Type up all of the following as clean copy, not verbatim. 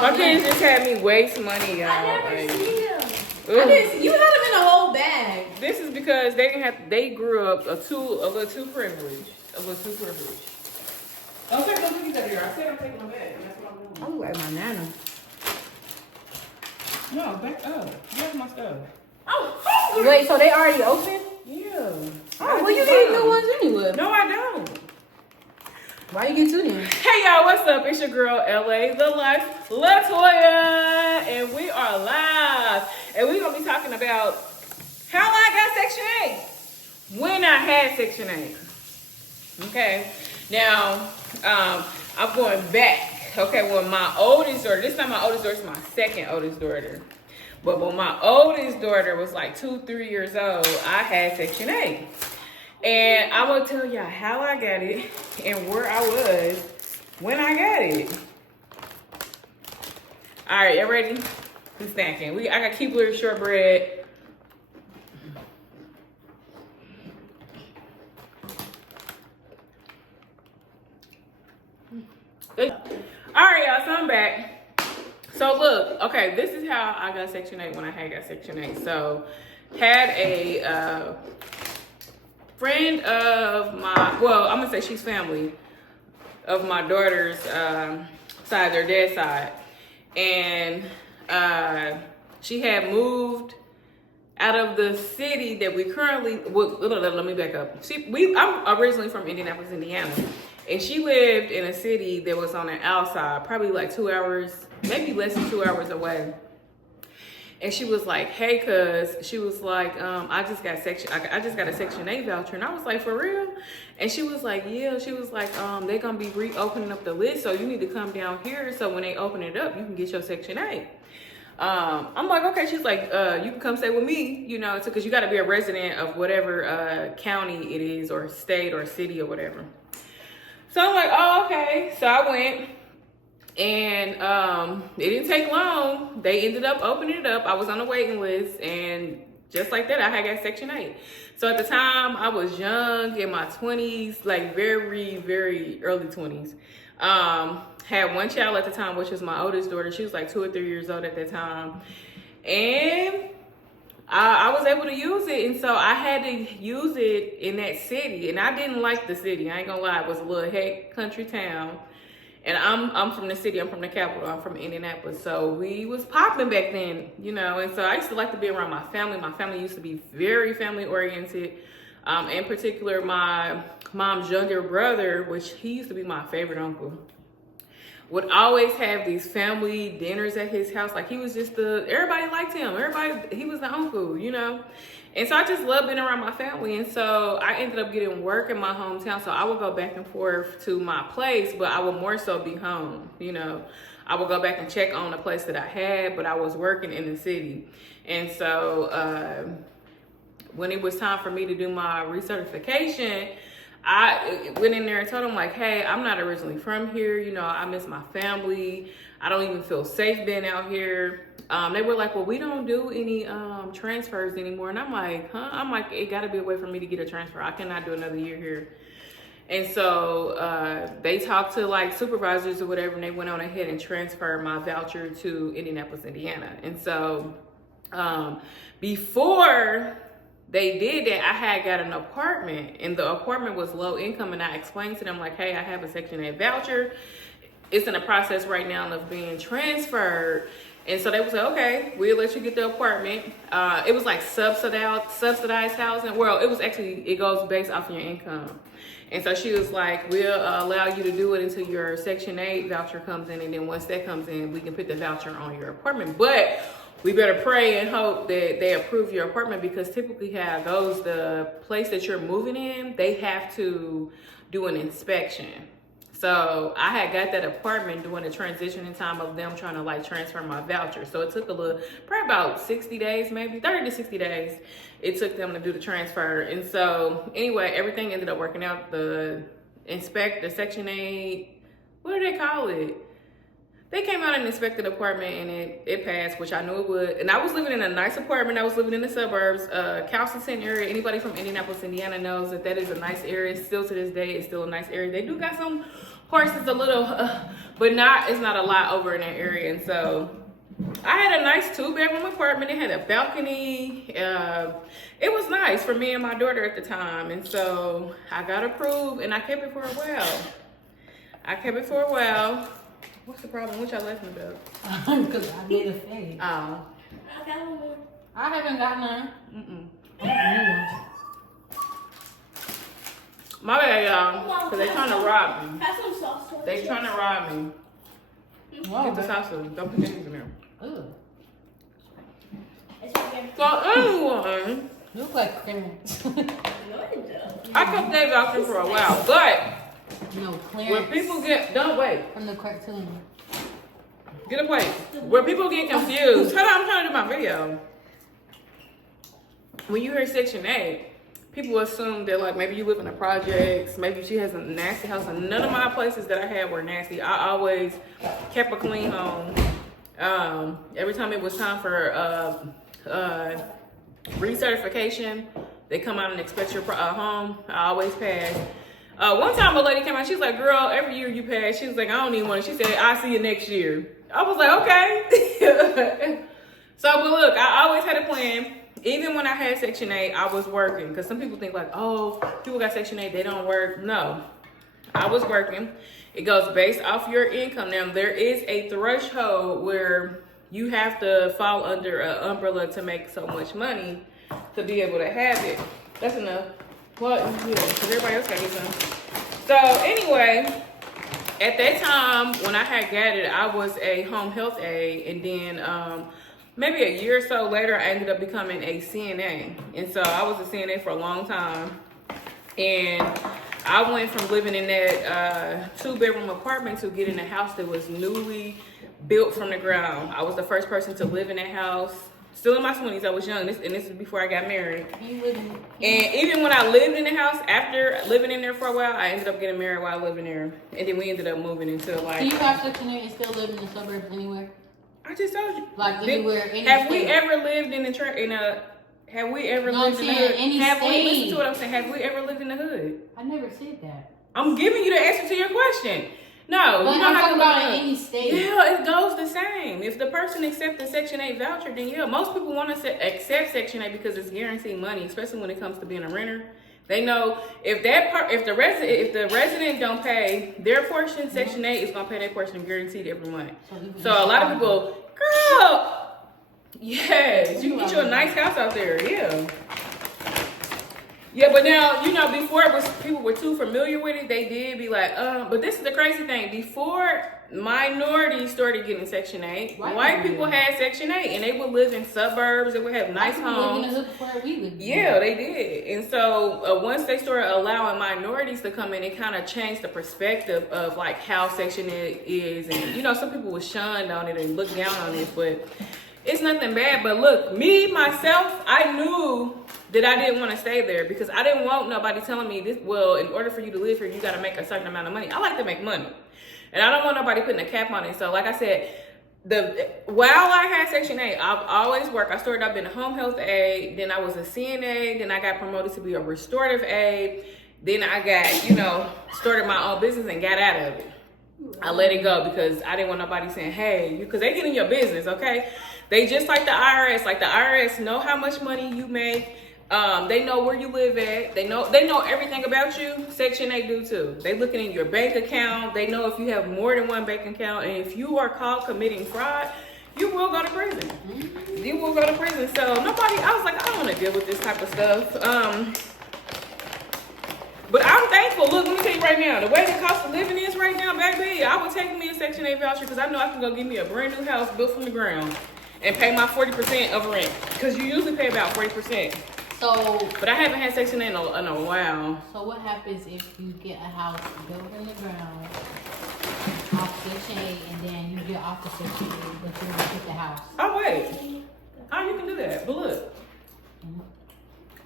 My kids just had me waste money, y'all. I never see them. You had them in a whole bag. This is because they didn't have. They grew up a little too privileged. Don't take no cookies out of here. I said I'm taking my bag. That's what I'm doing. I'm like my nana. No, back up. Where's my stuff? Oh, Wait, so they already open? Yeah. Oh, well, you need new ones anyway. No, I don't. Why you get two then? Hey y'all, what's up? It's your girl LA The Life Latoya, and we are live. And we're gonna be talking about how I got Section 8. When I had Section 8. Okay. Now, I'm going back. Okay, well, my oldest daughter, this is not my oldest daughter, it's my second oldest daughter. But when my oldest daughter was like 2-3 years old, I had Section 8. And I'm going to tell y'all how I got it and where I was when I got it. All right, y'all ready? We snacking. I got Keebler shortbread. All right, y'all, so I'm back. So look, okay, this is how I got Section 8 when I had got Section 8. So had a friend of my, well, I'm gonna say she's family of my daughter's side, their dad's side. And she had moved out of the city that we currently, well, let me back up. I'm originally from Indianapolis, Indiana. And she lived in a city that was on the outside, probably like 2 hours, maybe less than 2 hours away. And she was like, hey, cuz, she was like, I just got a Section 8 voucher. And I was like, for real? And she was like, yeah. She was like, they're going to be reopening up the list, so you need to come down here. So when they open it up, you can get your Section 8. I'm like, okay. She's like, you can come stay with me, you know, because you got to be a resident of whatever county it is, or state or city or whatever. So I'm like, oh, okay. So I went. And it didn't take long. They ended up opening it up. I was on the waiting list, and just like that, I had got Section 8. So at the time, I was young, in my 20s, like very, very early 20s. Had one child at the time, which was my oldest daughter. She was like 2 or 3 years old at that time. And I was able to use it, and so I had to use it in that city. And I didn't like the city. I ain't gonna lie. It was a little heck country town. And I'm from the city, I'm from the capital, I'm from Indianapolis. So we was popping back then, you know. And so I used to like to be around my family. My family used to be very family oriented. In particular, my mom's younger brother, which he used to be my favorite uncle, would always have these family dinners at his house. Like, he was just everybody liked him. He was the uncle, you know. And so I just loved being around my family. And so I ended up getting work in my hometown. So I would go back and forth to my place, but I would more so be home, you know. I would go back and check on the place that I had, but I was working in the city. And so when it was time for me to do my recertification, I went in there and told them, like, hey, I'm not originally from here. You know, I miss my family. I don't even feel safe being out here. They were like, well, we don't do any transfers anymore. And I'm like, huh? I'm like, it got to be a way for me to get a transfer. I cannot do another year here. And so they talked to like supervisors or whatever, and they went on ahead and transferred my voucher to Indianapolis, Indiana. And so before they did that, I had got an apartment, and the apartment was low income. And I explained to them, like, hey, I have a Section 8 voucher. It's in the process right now of being transferred. And so they was like, okay, we'll let you get the apartment. It was like subsidized housing. Well, it goes based off of your income. And so she was like, we'll allow you to do it until your Section 8 voucher comes in. And then once that comes in, we can put the voucher on your apartment. But we better pray and hope that they approve your apartment, because typically how it goes, the place that you're moving in, they have to do an inspection. So I had got that apartment during the transitioning time of them trying to like transfer my voucher. So it took probably about 60 days, maybe 30 to 60 days. It took them to do the transfer. And so anyway, everything ended up working out. The Section 8, what do they call it? They came out and inspected the apartment, and it passed, which I knew it would. And I was living in a nice apartment. I was living in the suburbs, Castleton area. Anybody from Indianapolis, Indiana knows that is a nice area. Still to this day, it's still a nice area. They do got some course, it's a little, but it's not a lot over in that area. And so I had a nice 2-bedroom apartment. It had a balcony. It was nice for me and my daughter at the time. And so I got approved and I kept it for a while. What's the problem? What y'all laughing about? Because I made a face. Oh. I got one. I haven't got none. My bad, y'all. Because they trying to rob me. Have some sauce to it. They trying to rob me. Whoa, Get the sausage. Don't put anything in there. Ugh. It's right there. So anyway, You look like Clarence. No, it does. I kept that voucher for a while. But No, when Clarence. people don't wait. From the cartoon. Get away. Where people get confused. Hold on, I'm trying to do my video. When you hear Section 8, people assume that like maybe you live in the projects, maybe she has a nasty house, and none of my places that I had were nasty. I always kept a clean home. Every time it was time for recertification, they come out and inspect your home. I always pass. One time a lady came out, she's like, girl, every year you pass. She was like, I don't need one. She said, I'll see you next year. I was like, okay. So, but look, I always had a plan. Even when I had Section 8, I was working. Because some people think like, oh, people got Section 8, they don't work. No, I was working. It goes based off your income. Now, there is a threshold where you have to fall under an umbrella to make so much money to be able to have it. That's enough. Well, yeah, because everybody else got to get some. So, anyway, at that time, when I had got it, I was a home health aide. And then maybe a year or so later, I ended up becoming a CNA. And so I was a CNA for a long time. And I went from living in that 2-bedroom apartment to getting a house that was newly built from the ground. I was the first person to live in that house. Still in my 20s, I was young, and this is before I got married. And even when I lived in the house, after living in there for a while, I ended up getting married while living there. And then we ended up moving into like... Do you have Section 8 and still live in the suburbs anywhere? I just told you. Like anywhere, any Have we state? ever lived in a... Have we ever No, lived I'm in the saying hood? any Have we, state. listen to what I'm saying. Have we ever lived in the hood? I never said that. I'm giving you the answer to your question. No, But you I'm don't have talking to about live in in any state. Yeah, it goes the same. If the person accepts the Section 8 voucher, then yeah, most people want to accept Section 8 because it's guaranteed money, especially when it comes to being a renter. They know if the resident don't pay their portion, Section 8 is gonna pay their portion guaranteed every month. So a lot of people, girl, yes, you can get you a nice house out there, yeah. Yeah, but now, you know, before it was people were too familiar with it, they did be like, but this is the crazy thing. Before minorities started getting Section 8, white people had Section 8, and they would live in suburbs, they would have nice homes. Live in the hood before we lived. Yeah, they did. And so once they started allowing minorities to come in, it kind of changed the perspective of like how Section 8 is. And, you know, some people were shunned on it and looked down on it, but it's nothing bad. But look, myself, I knew that I didn't want to stay there because I didn't want nobody telling me this. Well, in order for you to live here, you got to make a certain amount of money. I like to make money, and I don't want nobody putting a cap on it. So, like I said, while I had Section 8, I've always worked. I started out being a home health aide, then I was a CNA, then I got promoted to be a restorative aide, then I got, started my own business and got out of it. I let it go because I didn't want nobody saying, hey, because they get in your business, okay? They just like the IRS. Like the IRS know how much money you make. They know where you live at. They know everything about you. Section 8 do too. They looking in your bank account. They know if you have more than one bank account. And if you are caught committing fraud, you will go to prison. You will go to prison. So I was like, I don't want to deal with this type of stuff. But I'm thankful. Look, let me tell you right now, the way the cost of living is right now, baby, I would take me a Section 8 voucher because I know I can go get me a brand new house built from the ground and pay my 40% of rent. Because you usually pay about 40%. But I haven't had Section 8 in a while. So what happens if you get a house built from the ground off Section 8 and then you get off the Section 8 but you don't get the house? Oh, wait. How you can do that? But look,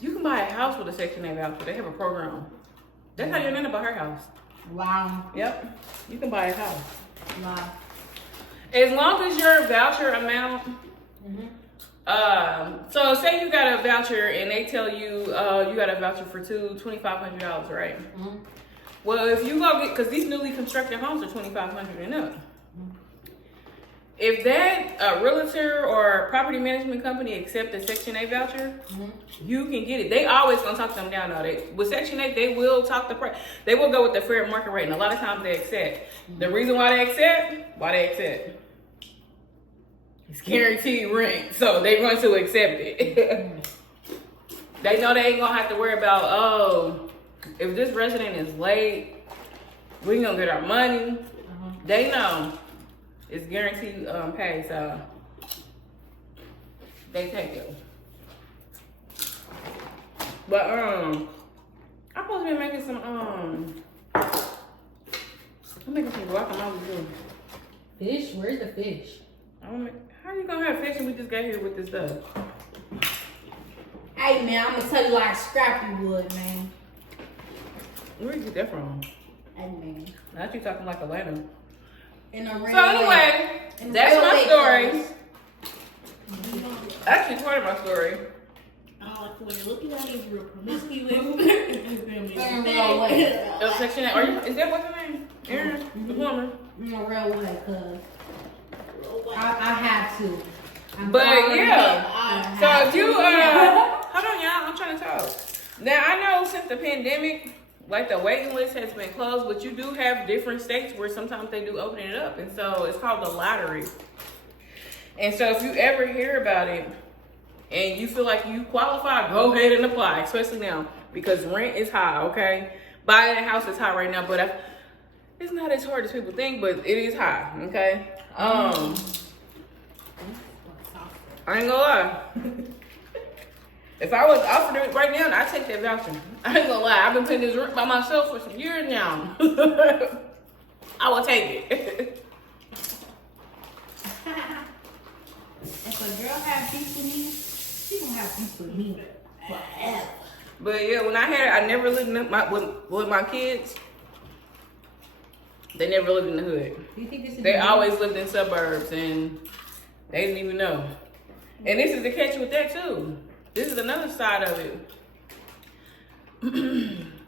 you can buy a house with a Section 8 voucher. They have a program. That's how your nana bought her house. Wow. Yep. You can buy a house. Wow. As long as your voucher amount, so say you got a voucher and they tell you you got a voucher for $2,500, right? Well, if you go get, because these newly constructed homes are $2,500 and up. If that realtor or property management company accept a Section 8 voucher, you can get it. They always gonna talk them down though. With Section 8, they will talk the price. They will go with the fair market rate, and a lot of times they accept. The reason why they accept, it's guaranteed rent, so they're going to accept it. They know they ain't gonna have to worry about, oh, if this resident is late, we ain't gonna get our money. They know it's guaranteed pay, so they take it. But I'm supposed to be making some I'm making some guacamole too. Fish? Where's the fish? How you gonna have fish and we just got here with this stuff? Hey man, I'm gonna tell you like Scrappy would, man. Where you get that from? Hey man. Now you talking like Atlanta. In a real So anyway, that's my story. Actually, part of my story. I don't like the way you're looking at it. Real promiscuous. Section 8. Are you? Is that what's her name? Aaron, the woman. In a real way, cause I had to. But yeah. So if you hold on, y'all. I'm trying to talk. Now I know since the pandemic, like the waiting list has been closed, but you do have different states where sometimes they do open it up, and so it's called the lottery. And so if you ever hear about it and you feel like you qualify, go ahead and apply, especially now because rent is high. Okay, buying a house is high right now, but it's not as hard as people think, but it is high. Okay. I ain't gonna lie. If I was offered it right now, I'd take that voucher. I ain't gonna lie. I've been paying this rent by myself for some years now. I will take it. If a girl have beef with me, she gonna have beef with me forever. But yeah, when I never lived with my kids. They never lived in the hood. Do you think this is They always lived in suburbs, and they didn't even know. And this is the catch with that too. This is another side of it.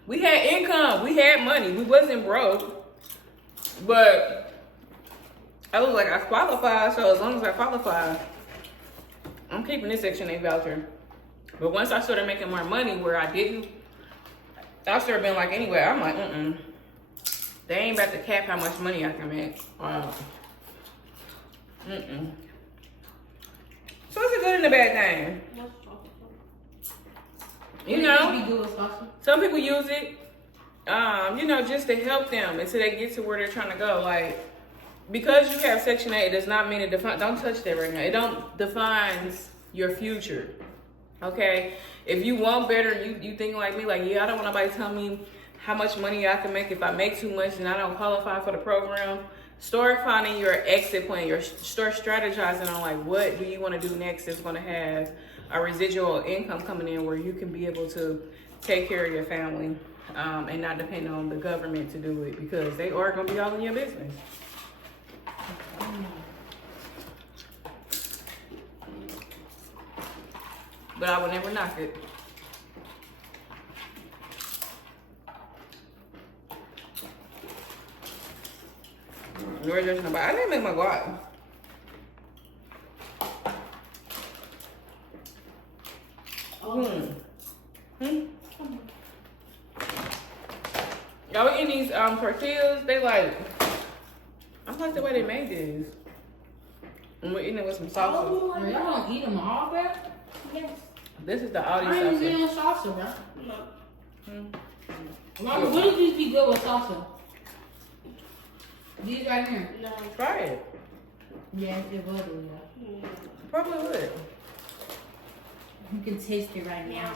We had income, we had money, we wasn't broke, but I was like, I qualified, so as long as I qualify, I'm keeping this Section 8 voucher. But once I started making more money where I didn't, I started being like, anyway, I'm like, they ain't about to cap how much money I can make. Wow. So it's a good and a bad thing. You know, some people use it, you know, just to help them until they get to where they're trying to go. Like, because you have Section 8, it does not mean it defines, don't touch that right now. It don't defines your future, okay? If you want better, you think like me, like, yeah, I don't want nobody to tell me how much money I can make. If I make too much and I don't qualify for the program, start finding your exit plan. Start strategizing on like, what do you want to do next that's going to have a residual income coming in where you can be able to take care of your family and not depend on the government to do it, because they are going to be all in your business. But I would never knock it. Where's there's nobody? I didn't make my guac. Y'all eating these tortillas? They like, I like the way they made this. And we're eating it with some salsa. Y'all don't eat them all, bro? Yes. This is the Aldi I ain't salsa. eating salsa, bro. No. Mama, wouldn't these be good with salsa? These right here. No. Try it. Yes, it would, yeah. Probably would. You can taste it right now.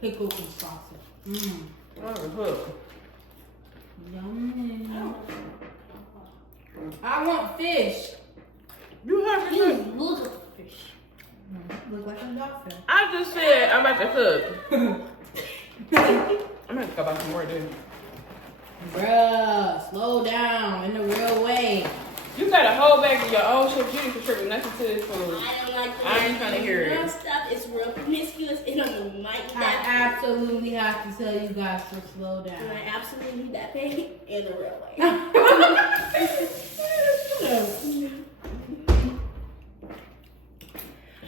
Pickle and salsa. Look. Yummy. I want fish. You have to You cook. look at fish. Look like a dolphin. I just said I'm about to cook. I'm gonna go buy some more, dude. Bruh, slow down in the real way. You got a whole bag of your own chips. You didn't contribute nothing to this food. I don't like the I ain't trying to hear it. stuff. It's real promiscuous and I'm gonna like I that. absolutely have to tell you guys to slow And down. I absolutely need that pay in the real way.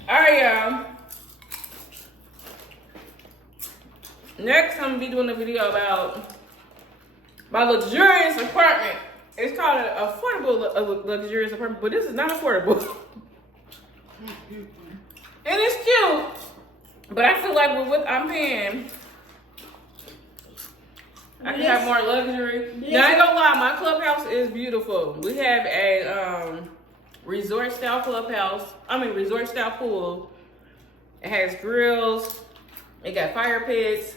Alright, y'all. Next, I'm gonna be doing a video about my luxurious apartment. It's called an affordable luxurious apartment, but this is not affordable. And it's cute, but I feel like with what I'm paying, I can have more luxury. Now, I ain't gonna lie, my clubhouse is beautiful. We have a resort style resort style pool. It has grills. It got fire pits.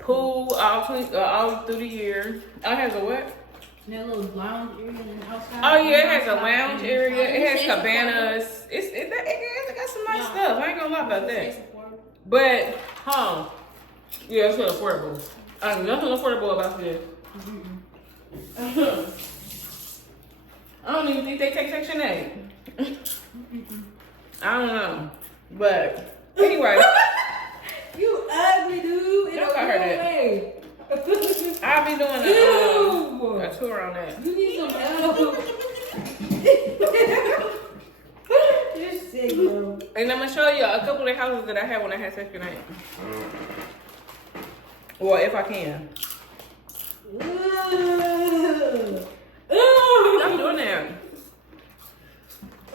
Pool all through the year. Oh, it has a what? That little lounge area and outside. Oh yeah, it has a lounge area. It has cabanas. It got some nice stuff. I ain't gonna lie about that. But, yeah, it's really affordable. Nothing affordable about this. I don't even think they take Section 8. I don't know. But, anyway. You ugly dude. Don't call her that. I'll be doing a tour on that. You need some help. You're sick, bro. And I'm gonna show you a couple of the houses that I had when I had Section 8. Well, if I can. Stop doing that.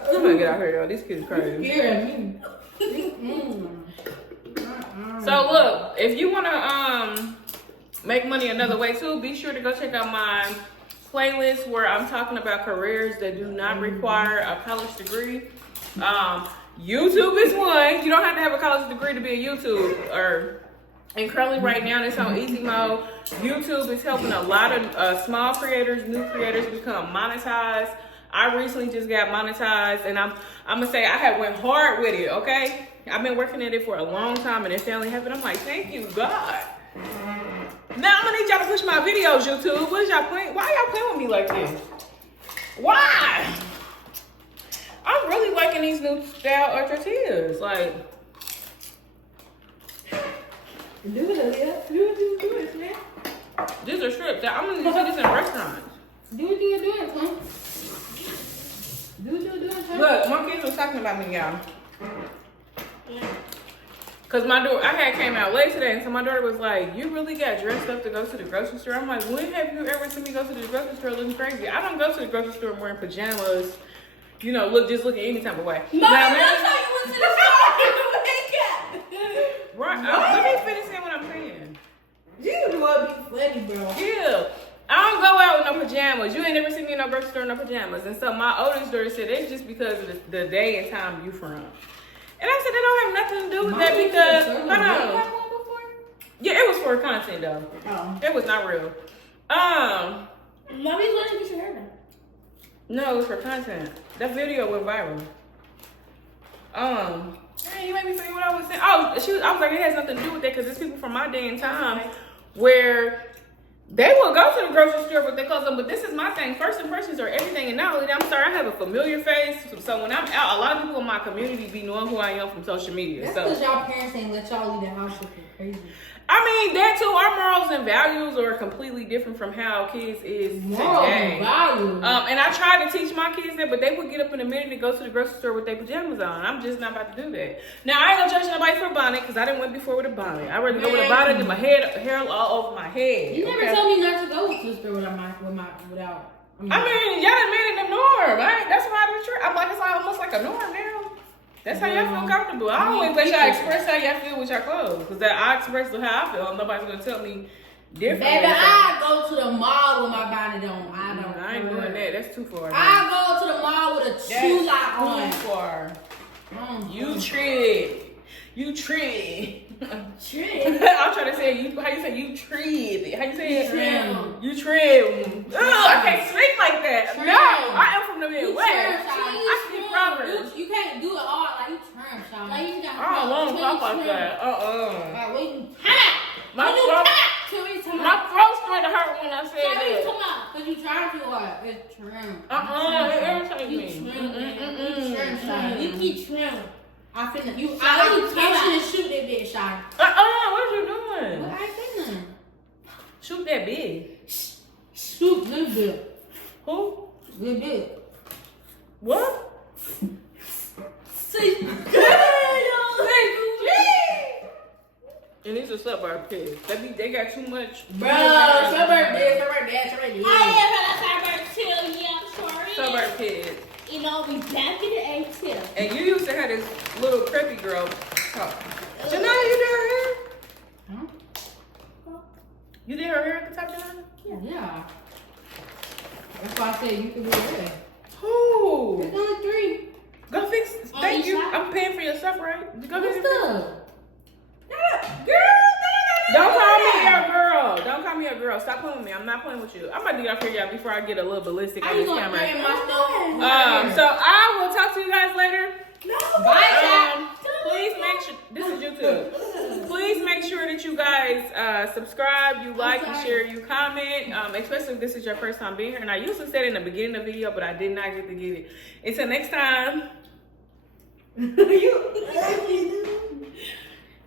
I'm gonna get out here, y'all. These kids crazy. Scared me. So look, if you wanna make money another way too, be sure to go check out my playlist where I'm talking about careers that do not require a college degree. YouTube is one. You don't have to have a college degree to be a YouTuber. And currently right now it's on easy mode. YouTube is helping a lot of small creators, new creators become monetized. I recently just got monetized, and I'm gonna say I have went hard with it, okay? I've been working at it for a long time, and it finally happened. I'm like, thank you, God. Now I'm gonna need y'all to push my videos, YouTube. What is y'all playing? Why y'all playing with me like this? Why? I'm really liking these new style of tortillas. Like, Do it, Aaliyah. Do it, man. these are strips. I'm gonna see this in restaurants. Do it, son. Do it, son. Look, my kids was talking about me, y'all. Cause my daughter, I had came out late today, and so my daughter was like, "You really got dressed up to go to the grocery store?" I'm like, "When have you ever seen me go to the grocery store looking crazy? I don't go to the grocery store wearing pajamas, you know, looking any type of way." No, that's how you went to the store. Right? Let me finish saying what I'm saying. You want to be funny, bro. Yeah. I don't go out with no pajamas. You ain't never seen me in no grocery store in no pajamas. And so my oldest daughter said it's just because of the day and time you from. And I said, that don't have nothing to do with that because, hold on. Yeah, it was for content though. Oh. It was not real. Mommy's letting you get your hair done. No, it was for content. That video went viral. Hey, you made me forget what I was saying. I was like, it has nothing to do with that because there's people from my day and time where they will go to the grocery store with their clothes on, but this is my thing. First impressions are everything, and not only that, I'm sorry, I have a familiar face, so when I'm out, a lot of people in my community be knowing who I am from social media. That's So because y'all parents ain't let y'all leave the house looking crazy. I mean, that too, our morals and values are completely different from how kids is Moral today. value. And I try to teach my kids that, but they would get up in a minute and go to the grocery store with their pajamas on. I'm just not about to do that. Now, I ain't gonna judge nobody for a bonnet, because I didn't went before with a bonnet. I'd rather go with a bonnet than my hair all over my head. You never told me not to go to the store without. I mean, y'all done made it the norm. That's why I'm like, it's almost like a norm now. That's how y'all feel comfortable. I always let y'all express how y'all feel with your clothes. Because I express how I feel. Nobody's going to tell me different. Baby, I go to the mall with my bonnet on. I ain't doing that. That's too far. I go to the mall with a chula on. Too far. You tread. I'm trying to say how you say you tread. How you say it? You tread. Ugh, I can't speak like that. Trim. No, I am from the Midwest. I speak proper. You can't do it all like you turn, Sean. Like you got. I don't want to talk like that. Like when you My throat started to hurt when I said that. Cause you trying too hard. It's trim. He trimmed. I finna you. I I was catching and shoot that bitch, Shine. What you doing? What I finna? Shoot that big. Shoot little bit. Who? Little bit. What? See, And these are suburb kids. They got too much. Bro, suburb this, suburb that, suburb this. I am a suburb too. Yeah, I'm sorry. Suburb kids. You know, we back in the A-tip. And you used to have this little preppy girl talk. Janaya, you did her hair? Huh? You did her hair at the top, Janaya? Yeah. That's why I said you can do it. Who? It's only 3. Go fix. Thank each you. side? I'm paying for your stuff, right? Go What's get it. up? Don't call me your girl. Don't call me your girl. Stop playing with me. I'm not playing with you. I'm about to get off here, y'all, before I get a little ballistic How on you this gonna threaten camera. my stuff? So I will talk to you guys later. Bye, Please make sure this is YouTube. Please make sure that you guys subscribe, you like, you share, you comment. Especially if this is your first time being here. And I usually said it in the beginning of the video, but I did not get to get it. Until next time.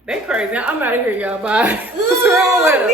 They crazy. I'm out of here, y'all. Bye. What's wrong with them?